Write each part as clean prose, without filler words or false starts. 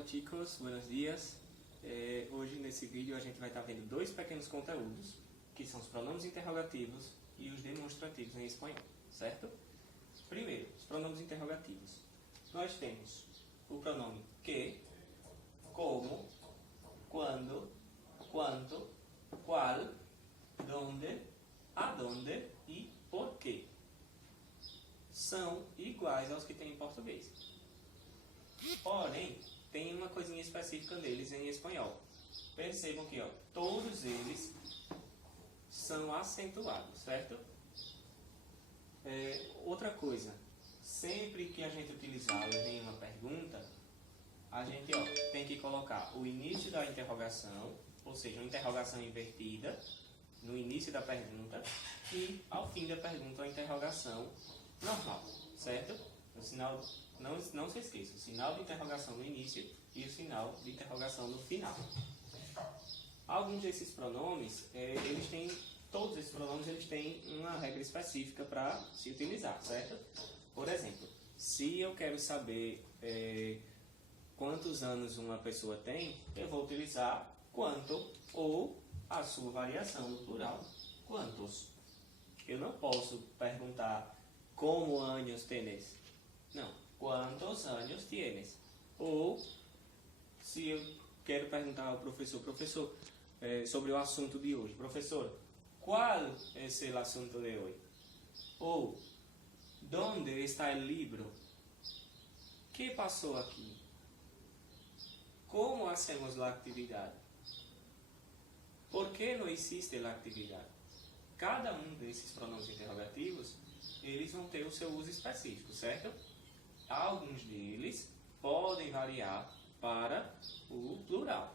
Hola chicos, buenos dias. Hoje nesse vídeo a gente vai estar vendo dois pequenos conteúdos, que são os pronomes interrogativos e os demonstrativos em espanhol, certo? Primeiro, os pronomes interrogativos. Nós temos o pronome que, como, quando, quanto, qual, donde, adonde e por quê. São iguais aos que tem em português. Porém, tem uma coisinha específica deles em espanhol. Percebam que todos eles são acentuados, certo? Outra coisa, sempre que a gente utilizá-los em uma pergunta, a gente tem que colocar o início da interrogação, ou seja, uma interrogação invertida, no início da pergunta, e ao fim da pergunta, a interrogação normal, certo? O sinal, não se esqueça, o sinal de interrogação no início e o sinal de interrogação no final. Alguns desses pronomes, todos esses pronomes eles têm uma regra específica para se utilizar, certo? Por exemplo, se eu quero saber quantos anos uma pessoa tem, eu vou utilizar quanto ou a sua variação no plural, quantos. Eu não posso perguntar como anos tienes. Não, quantos anos tienes? Ou, se eu quero perguntar ao professor, sobre o assunto de hoje. Professor, qual é o assunto de hoje? Ou, ¿dónde está el libro? ¿Qué passou aqui? ¿Cómo hacemos la actividad? ¿Por qué no hiciste la actividad? Cada um desses pronomes interrogativos, eles vão ter o seu uso específico, certo? Alguns deles podem variar para o plural,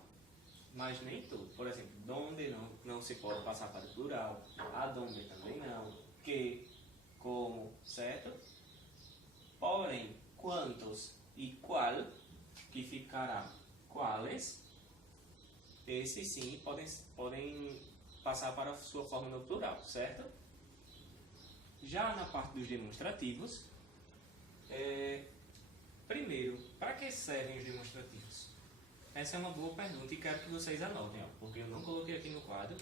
mas nem tudo. Por exemplo, donde não se pode passar para o plural, adonde também não, que, como, certo? Porém, quantos e qual, que ficará quales, esses sim podem passar para a sua forma no plural, certo? Já na parte dos demonstrativos, primeiro, para que servem os demonstrativos? Essa é uma boa pergunta e quero que vocês anotem, porque eu não coloquei aqui no quadro.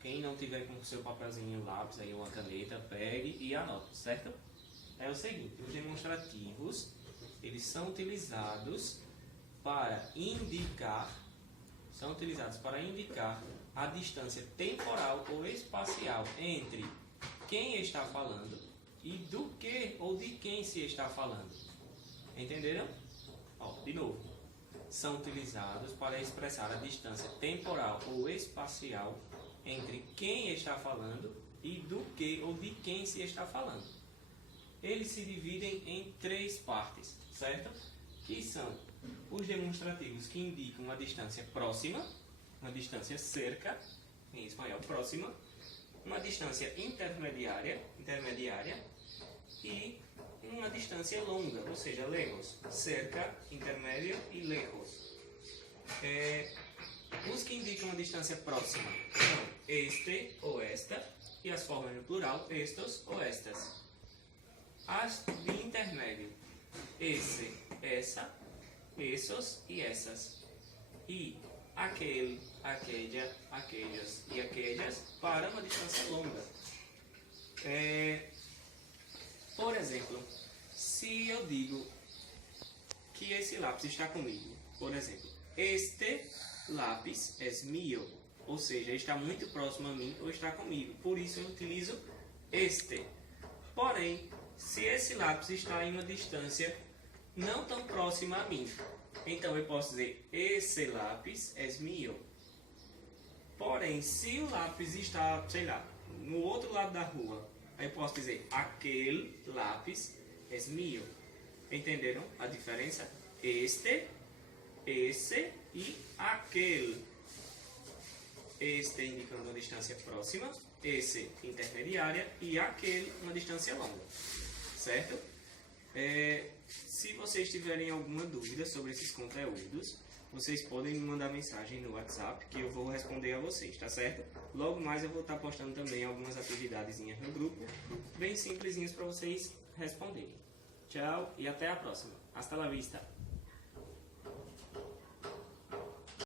Quem não tiver com o seu papelzinho, lápis, aí, uma caneta, pegue e anote, certo? É o seguinte, os demonstrativos, eles são utilizados para indicar a distância temporal ou espacial entre quem está falando e do que ou de quem se está falando. Entenderam? De novo. São utilizados para expressar a distância temporal ou espacial entre quem está falando e do que ou de quem se está falando. Eles se dividem em três partes, certo? Que são os demonstrativos que indicam a distância próxima, uma distância cerca, em espanhol próxima, uma distância intermediária e uma distância longa, ou seja, lejos, cerca, intermédio e lejos. Os que indicam a distância próxima são este ou esta, e as formas no plural, estos ou estas. As de intermédio, esse, essa, essos e essas. E aquele, aquella, aquellos e aquellas para uma distância longa. Por exemplo, se eu digo que esse lápis está comigo, por exemplo, este lápis é mío, ou seja, está muito próximo a mim ou está comigo, por isso eu utilizo este. Porém, se esse lápis está em uma distância não tão próxima a mim, então eu posso dizer esse lápis é mío. Porém, se o lápis está, sei lá, no outro lado da rua, aí eu posso dizer aquele lápis é mío. Entenderam a diferença? Este, esse e aquele. Este indicando uma distância próxima, esse intermediária e aquele uma distância longa. Certo? Se vocês tiverem alguma dúvida sobre esses conteúdos, vocês podem me mandar mensagem no WhatsApp que eu vou responder a vocês, tá certo? Logo mais eu vou estar postando também algumas atividadezinhas no grupo, bem simplesinhas para vocês responderem. Tchau e até a próxima. Hasta la vista!